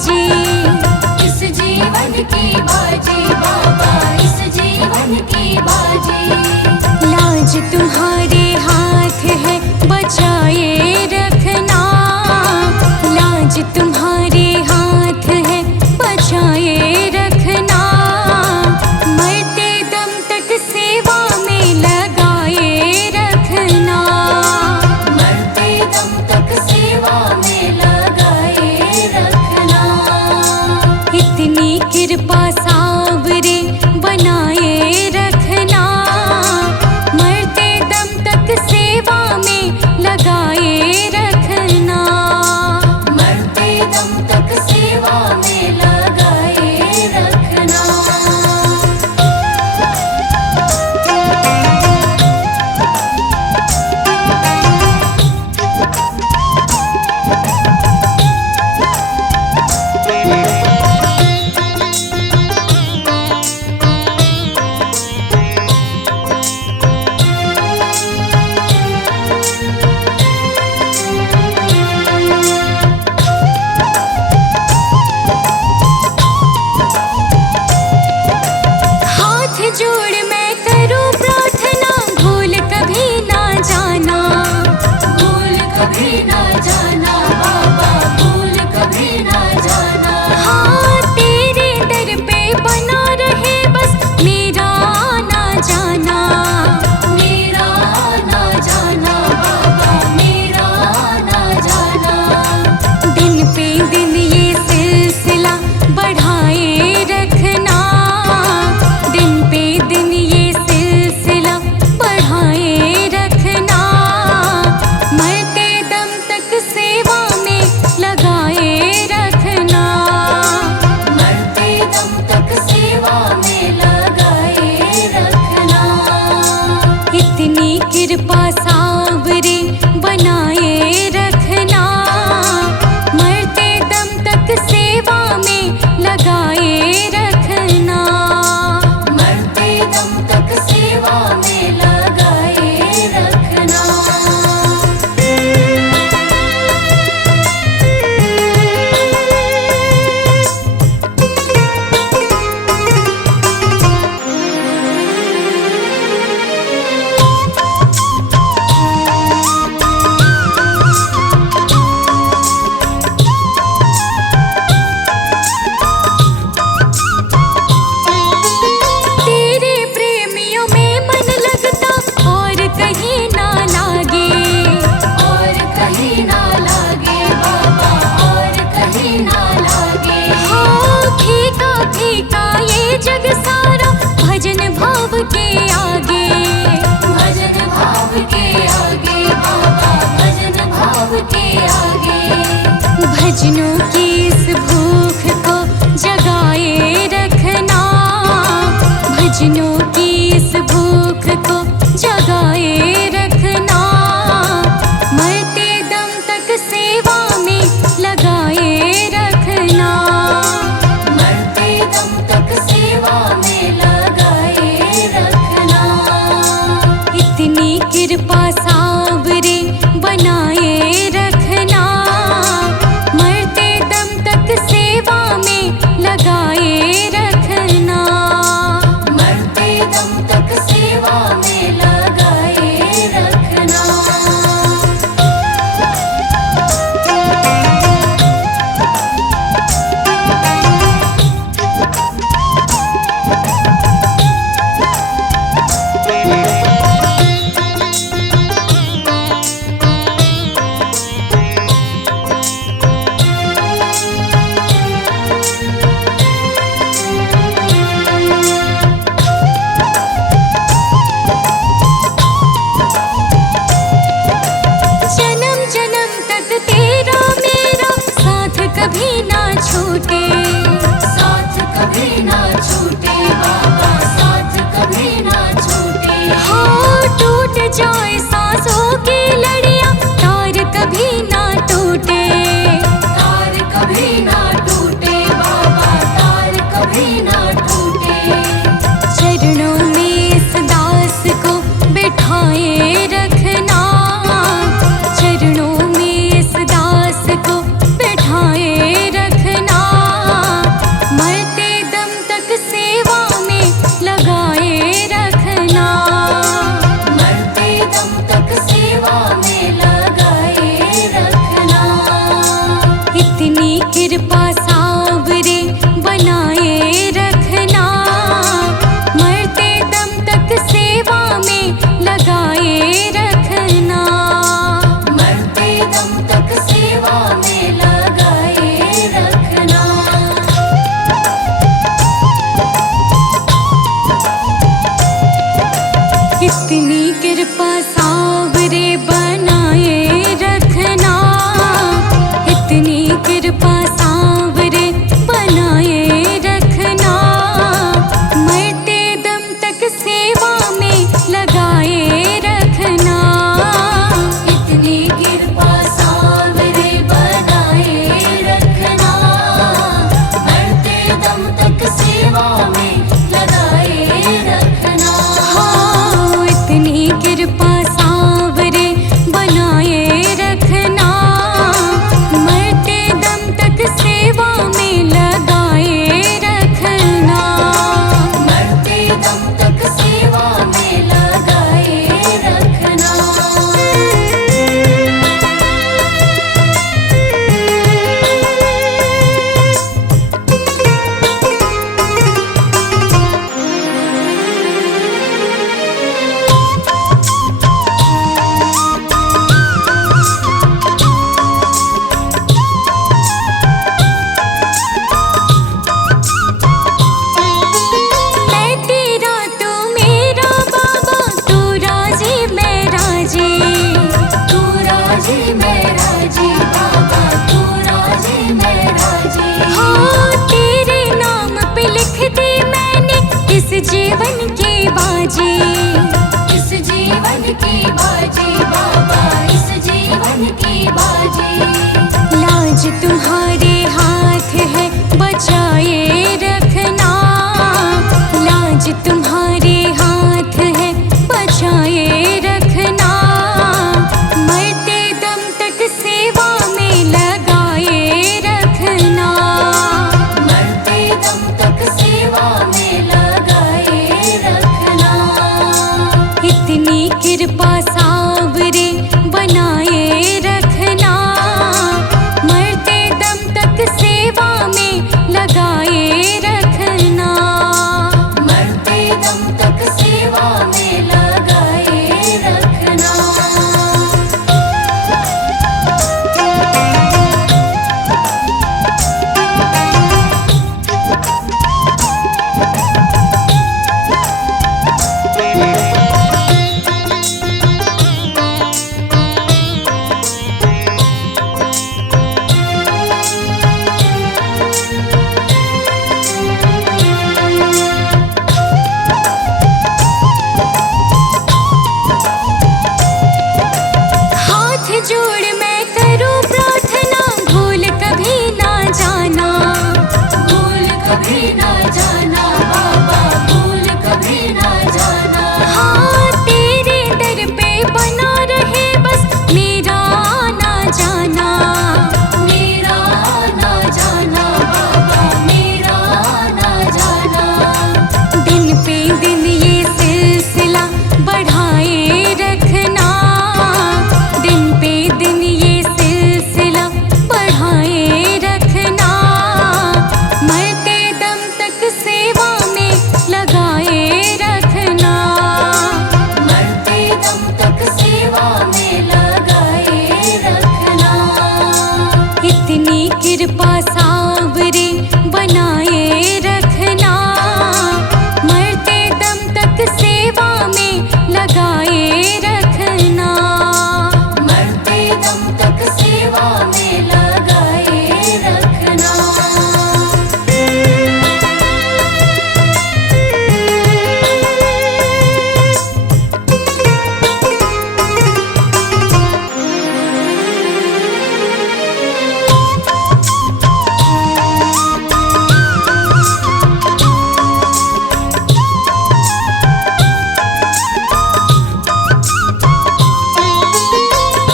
बाजी। इस जीवन की बाजी बाबा, इस जीवन की बाजी। लाज तुम्हारे हाथ है बचाए रखना, लाज तुम्हारे हाथ है बचाए रखना। मरते दम तक सेवा में लगाए रखना, मरते दम तक सेवा में लगाए रखना। इतनी कृपा सावरे बनाए रखना, मरते दम तक सेवा में लगाए रखना। मरते दम तक सेवा में लगाए रखना। राजी मैं राजी बाबा तू राजी मैं राजी। हाँ तेरे नाम पे लिख दी मैंने इस जीवन की बाजी। इस जीवन की बाजी बाबा इस जीवन की बाजी। लाज तुम्हारे हाथ है बचाए रखना। लाज तुम्हारे हाथ है बचाए रखना। मरते दम तक सेवा में लगाए रखना। मरते दम तक सेवा में लगाए रखना। इतनी कृपा सावरे बनाए रखना। मरते दम तक सेवा में लगाए रखना। मरते दम तक सेवा में लगाए रखना। हाथ जोड़ मैं करूं प्रार्थना भूल कभी ना जाना। भूल कभी ना जाना बाबा भूल कभी ना जाना। हाँ तेरे दर पे बना रहे बस मेरा आना जाना। मेरा आना जाना बाबा मेरा आना जाना। दिन पे दिन ये सिलसिला बढ़ाए रखना। दिन पे दिन ये सिलसिला बढ़ाए रखना। मरते दम तक सेवा में लगाए रखना। मरते दम तक सेवा में लगाए रखना। इतनी कृपा सावरे बनाए रखना। मरते दम तक सेवा में लगाए रखना। मरते दम तक सेवा में लगाए रखना।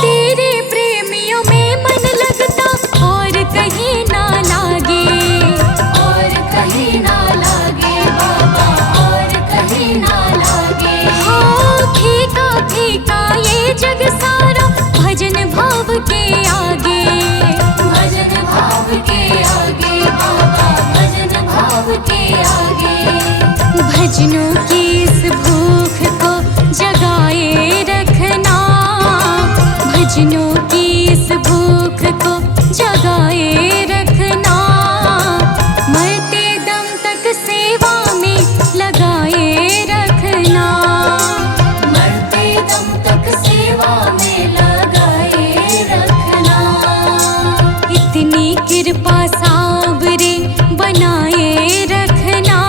तेरे प्रेमियों में मन लगता और कहीं ना लागे। और कहीं ना लागे बाबा और कहीं ना लागे। हाँ फीका फीका ये जग सारा भजन भाव के आगे। भजन भाव के आगे बाबा भजन भाव के आगे। भजनों की इस भूख को जगाए रखना। भजनों की इस भूख को जगाए रखना। मरते दम तक सेवा में लगाए रखना। मरते दम तक सेवा में लगाए रखना। इतनी कृपा सावरे बनाए रखना।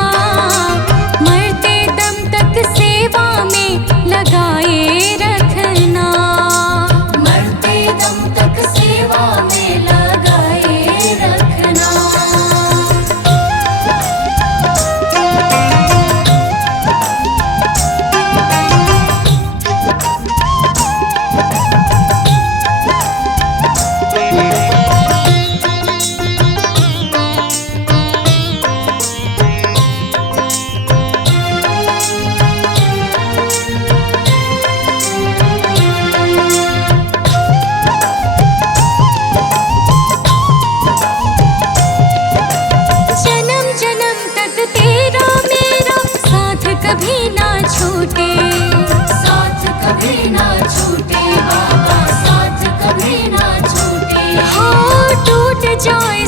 मरते दम तक सेवा में लगाए रखना। मरते दम तक सेवा में लगाए रखना। जन्म जन्म तक तेरा मेरा साथ कभी ना छूटे। साथ कभी ना छूटे बाबा साथ कभी ना छूटे। हाँ टूट जाए